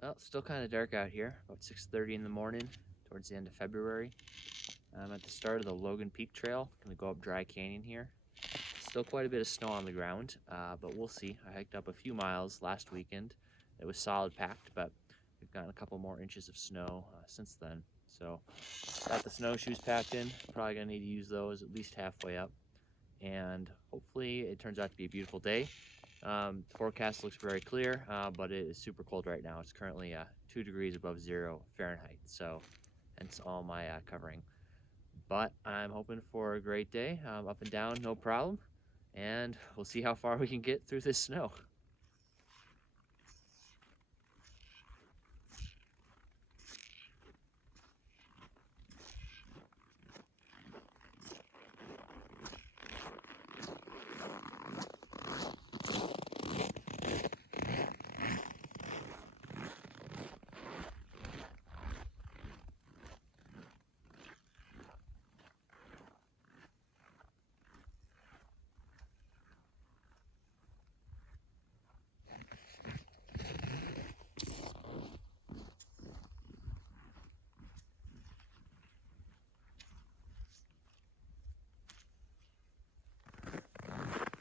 Well, it's still kind of dark out here, about 6:30 in the morning, towards the end of February. I'm at the start of the Logan Peak Trail. Gonna go up Dry Canyon here. Still quite a bit of snow on the ground, but we'll see. I hiked up a few miles last weekend. It was solid packed, but we've gotten a couple more inches of snow since then. So got the snowshoes packed in. Probably gonna need to use those at least halfway up. And hopefully it turns out to be a beautiful day. The forecast looks very clear, but it is super cold right now. It's currently 2 degrees above 0 Fahrenheit, so hence all my covering. But I'm hoping for a great day, up and down, no problem, and we'll see how far we can get through this snow.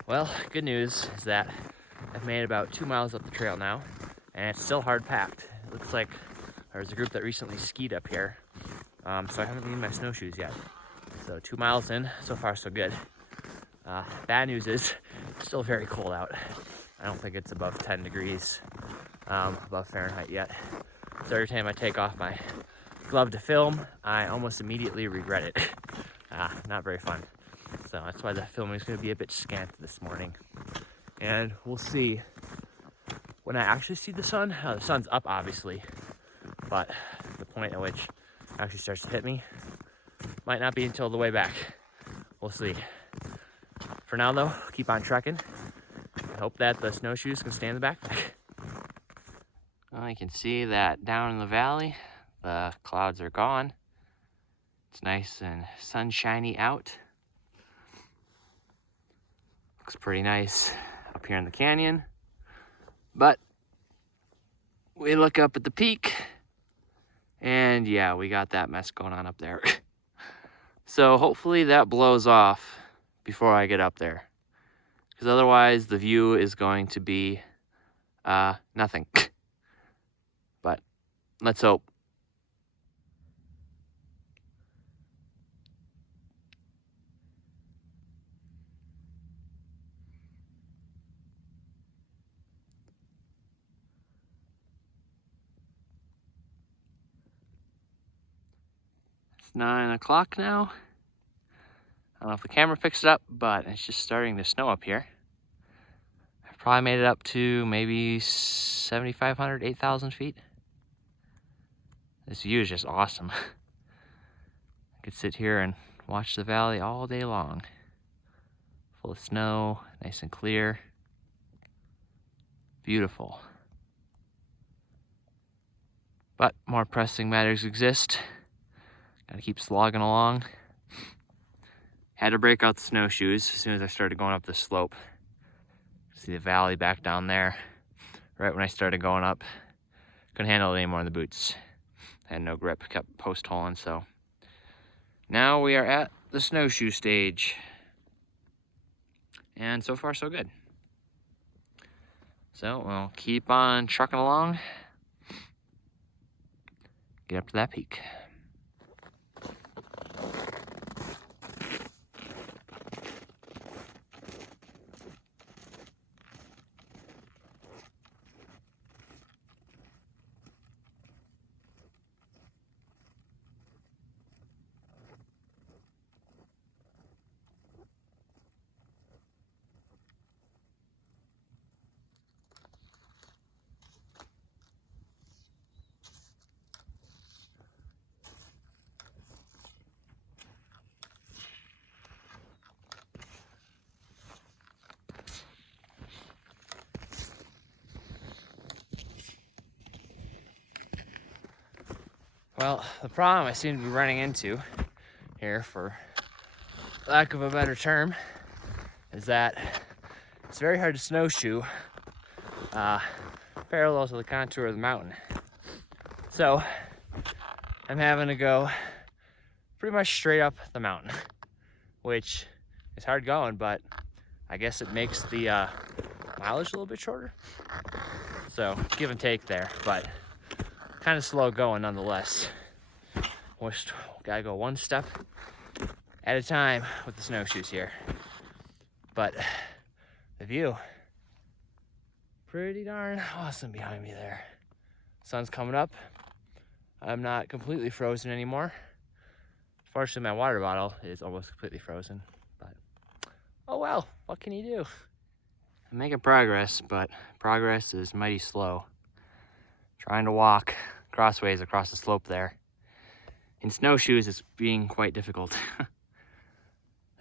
Well, good news is that I've made about 2 miles up the trail now, and it's still hard packed. It looks like there's a group that recently skied up here, so I haven't needed my snowshoes yet. So 2 miles in, so far so good. Bad news is it's still very cold out. I don't think it's above 10 degrees above Fahrenheit yet. So every time I take off my glove to film, I almost immediately regret it. Not very fun. So that's why the filming is going to be a bit scant this morning. And we'll see when I actually see the sun. The sun's up, obviously, but the point at which it actually starts to hit me might not be until the way back. We'll see. For now, though, keep on trekking. I hope that the snowshoes can stay in the backpack. Well, you can see that down in the valley, the clouds are gone. It's nice and sunshiny out. Looks pretty nice up here in the canyon. But we look up at the peak, and yeah, we got that mess going on up there. So hopefully that blows off before I get up there, because otherwise the view is going to be nothing. But let's hope. It's 9 o'clock now. I don't know if the camera picks it up, but it's just starting to snow up here. I've probably made it up to maybe 7,500, 8,000 feet. This view is just awesome. I could sit here and watch the valley all day long. Full of snow, nice and clear. Beautiful. But more pressing matters exist. Gotta keep slogging along. Had to break out the snowshoes as soon as I started going up this slope. See the valley back down there. Right when I started going up, couldn't handle it anymore in the boots. Had no grip, kept post holing, so. Now we are at the snowshoe stage. And so far so good. So we'll keep on trucking along. Get up to that peak. Well, the problem I seem to be running into here, for lack of a better term, is that it's very hard to snowshoe parallel to the contour of the mountain. So I'm having to go pretty much straight up the mountain, which is hard going, but I guess it makes the mileage a little bit shorter. So give and take there, but kind of slow going nonetheless. Just gotta go one step at a time with the snowshoes here. But the view, pretty darn awesome behind me there. Sun's coming up. I'm not completely frozen anymore. Fortunately, my water bottle is almost completely frozen, but oh well, what can you do? I'm making progress, but progress is mighty slow. Trying to walk crossways across the slope there. In snowshoes, it's being quite difficult.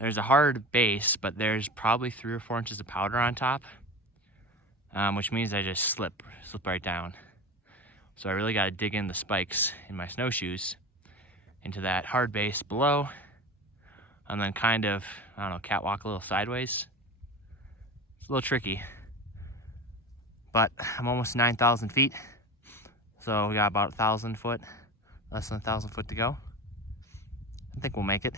There's a hard base, but there's probably 3 or 4 inches of powder on top, which means I just slip right down. So I really got to dig in the spikes in my snowshoes into that hard base below, and then kind of, I don't know, catwalk a little sideways. It's a little tricky, but I'm almost 9,000 feet. So we got about 1,000 foot, less than 1,000 foot to go. I think we'll make it.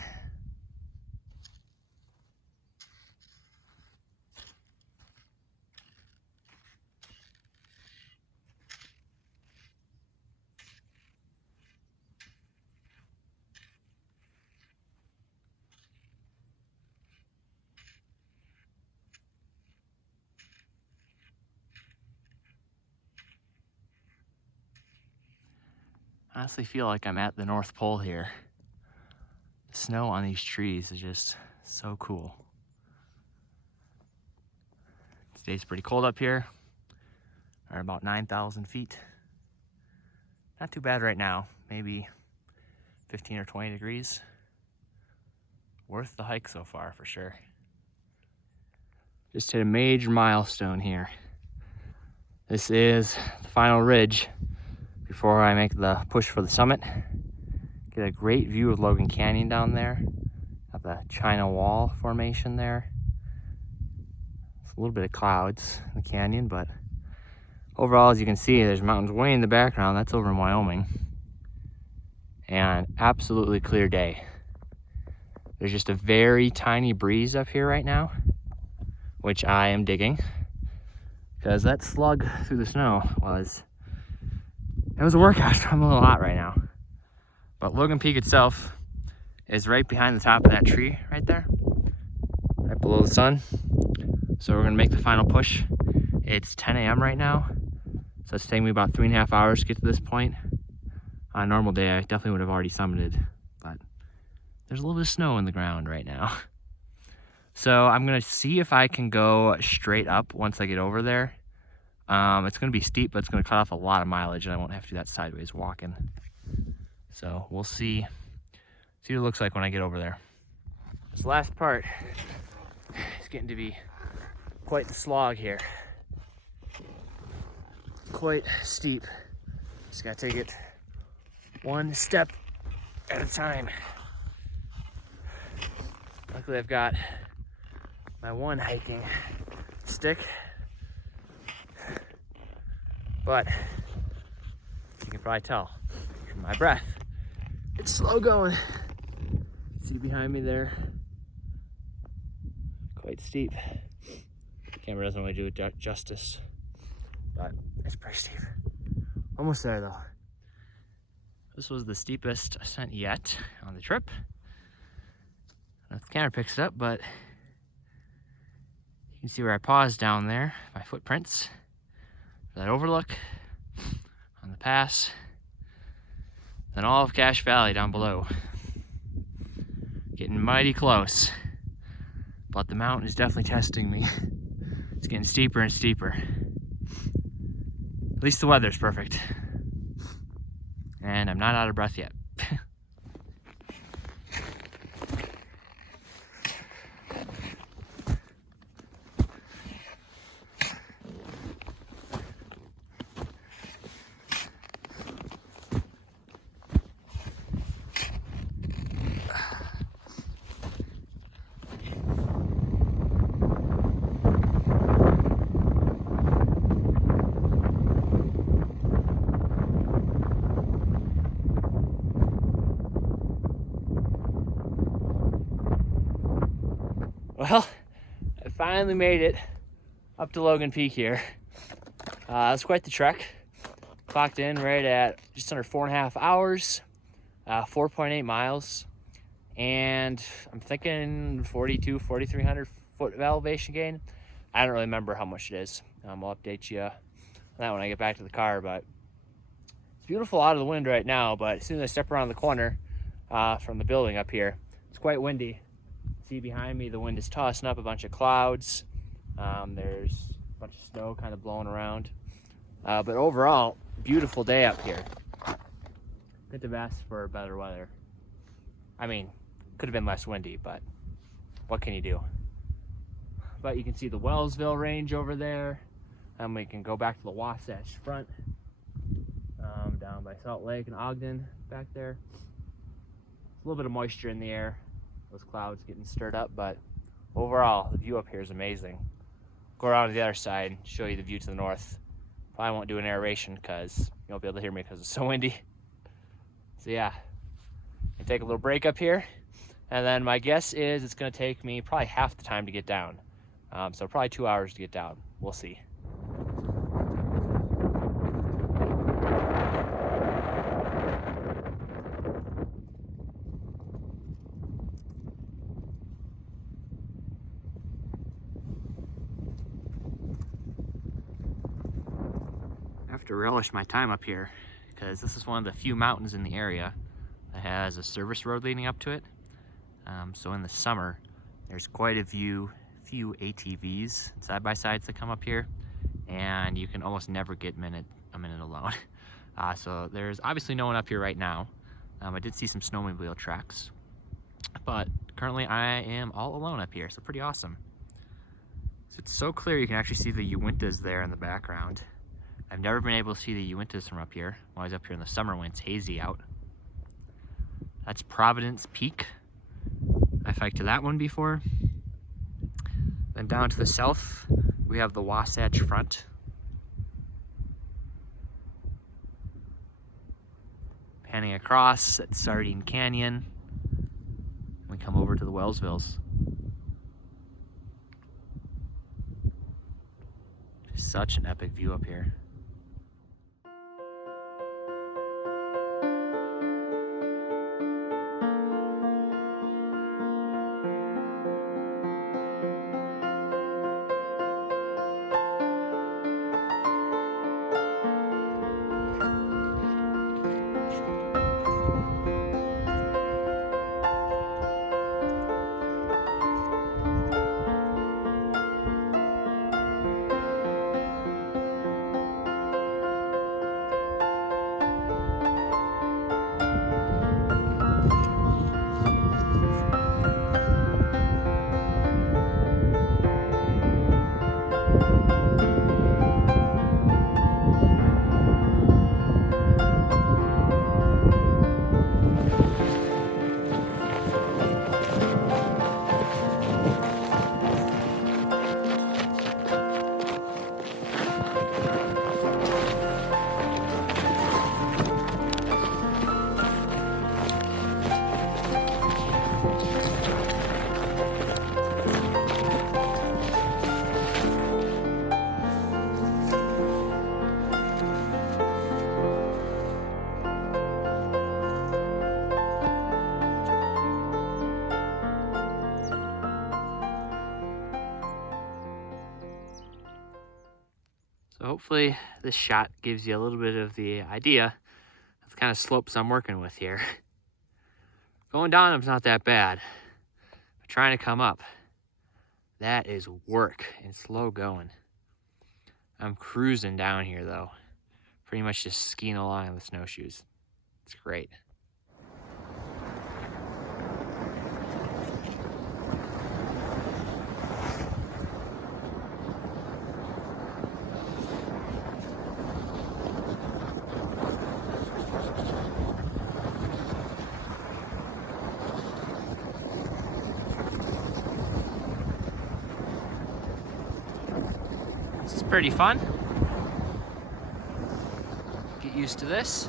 I honestly feel like I'm at the North Pole here. The snow on these trees is just so cool. It stays pretty cold up here. We're about 9,000 feet. Not too bad right now, maybe 15 or 20 degrees. Worth the hike so far for sure. Just hit a major milestone here. This is the final ridge before I make the push for the summit. Get a great view of Logan Canyon down there. Got the China Wall formation there. It's a little bit of clouds in the canyon, but overall, as you can see, there's mountains way in the background. That's over in Wyoming. And absolutely clear day. There's just a very tiny breeze up here right now, which I am digging, because that slug through the snow it was a workout. I'm a little hot right now. But Logan Peak itself is right behind the top of that tree right there, right below the sun. So we're gonna make the final push. It's 10 a.m. right now, so it's taking me about 3.5 hours to get to this point. On a normal day, I definitely would have already summited, but there's a little bit of snow in the ground right now. So I'm gonna see if I can go straight up once I get over there. It's gonna be steep, but it's gonna cut off a lot of mileage, and I won't have to do that sideways walking. So we'll see what it looks like when I get over there. This last part is getting to be quite the slog here. Quite steep. Just gotta take it one step at a time. Luckily I've got my one hiking stick, but you can probably tell from my breath, it's slow going. See behind me there, quite steep. Camera doesn't really do it justice, but it's pretty steep. Almost there though. This was the steepest ascent yet on the trip. I don't know if the camera picks it up, but you can see where I paused down there, my footprints. That overlook on the pass, then all of Cache Valley down below. Getting mighty close, but the mountain is definitely testing me. It's getting steeper and steeper. At least the weather's perfect. And I'm not out of breath yet. Well, I finally made it up to Logan Peak here. It was quite the trek. Clocked in right at just under 4.5 hours, 4.8 miles, and I'm thinking 4,300 foot of elevation gain. I don't really remember how much it is. I'll update you on that when I get back to the car, but it's beautiful out of the wind right now, but as soon as I step around the corner from the building up here, it's quite windy. See behind me, the wind is tossing up a bunch of clouds. There's a bunch of snow kind of blowing around. But overall, beautiful day up here. Couldn't have asked for better weather. I mean, could have been less windy, but what can you do? But you can see the Wellsville range over there. And we can go back to the Wasatch Front, down by Salt Lake and Ogden back there. A little bit of moisture in the air. Those clouds getting stirred up, but overall, the view up here is amazing. Go around to the other side, show you the view to the north. Probably won't do an aeration because you won't be able to hear me because it's so windy. So yeah, I'll take a little break up here, and then my guess is it's going to take me probably half the time to get down. So probably 2 hours to get down. We'll see. I have to relish my time up here because this is one of the few mountains in the area that has a service road leading up to it. So in the summer, there's quite a few ATVs, side-by-sides that come up here, and you can almost never get a minute alone. So there's obviously no one up here right now. I did see some snowmobile tracks, but currently I am all alone up here, so pretty awesome. So it's so clear you can actually see the Uintas there in the background. I've never been able to see the Uintas from up here. I'm always up here in the summer when it's hazy out. That's Providence Peak. I've hiked to that one before. Then down to the south, we have the Wasatch Front. Panning across at Sardine Canyon. We come over to the Wellsvilles. Just such an epic view up here. So hopefully this shot gives you a little bit of the idea of the kind of slopes I'm working with here. Going down them's not that bad, but trying to come up, that is work and slow going. I'm cruising down here though, pretty much just skiing along with snowshoes. It's great. This is pretty fun. Get used to this.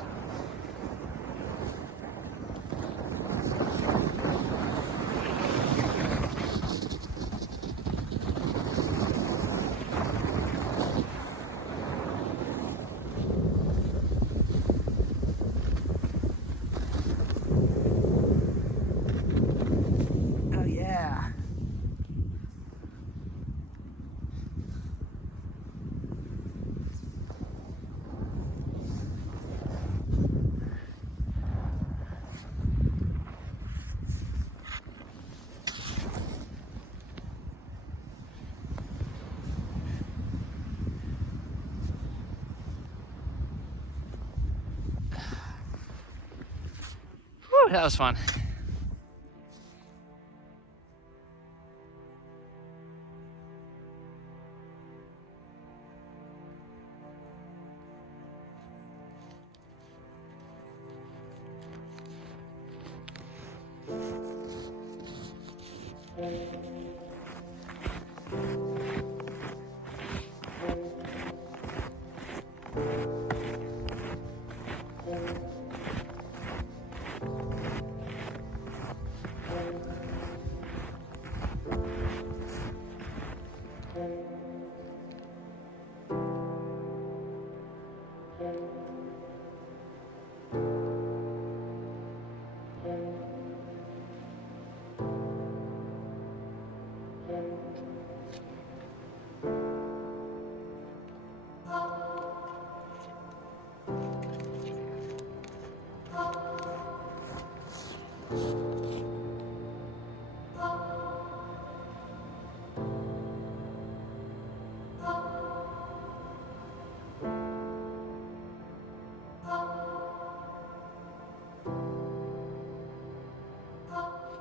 that was fun.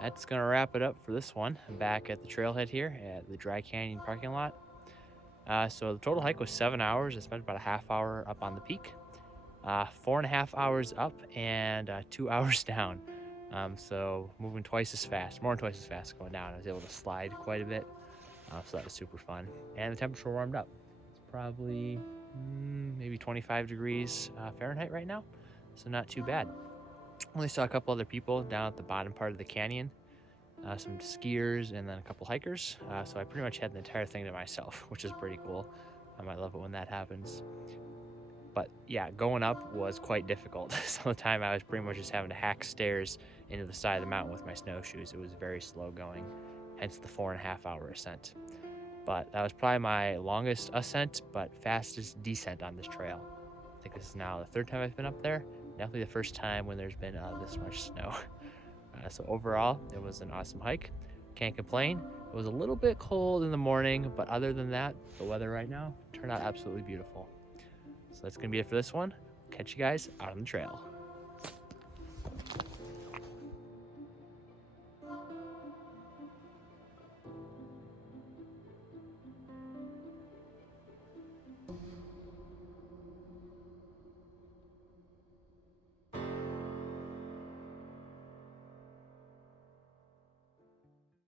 That's gonna wrap it up for this one. I'm back at the trailhead here at the Dry Canyon parking lot. So the total hike was 7 hours. I spent about a half hour up on the peak, 4.5 hours up, and 2 hours down. So moving twice as fast, more than twice as fast going down. I was able to slide quite a bit, so that was super fun. And the temperature warmed up. It's probably maybe 25 degrees Fahrenheit right now, so not too bad. Only saw a couple other people down at the bottom part of the canyon, some skiers and then a couple hikers. So I pretty much had the entire thing to myself, which is pretty cool. I might love it when that happens. But yeah, going up was quite difficult. Some of the time I was pretty much just having to hack stairs into the side of the mountain with my snowshoes. It was very slow going, hence the 4.5 hour ascent. But that was probably my longest ascent, but fastest descent on this trail. I think this is now the third time I've been up there. Definitely the first time when there's been this much snow. So overall, it was an awesome hike. Can't complain. It was a little bit cold in the morning, but other than that, the weather right now turned out absolutely beautiful. So that's gonna be it for this one. Catch you guys out on the trail.